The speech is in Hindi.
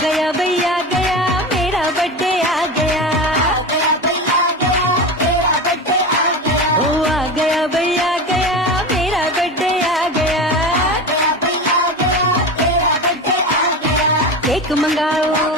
गया भैया गया मेरा बर्थडे आ गया। ओ आ गया भैया गया मेरा बर्थडे आ गया। केक मंगाओ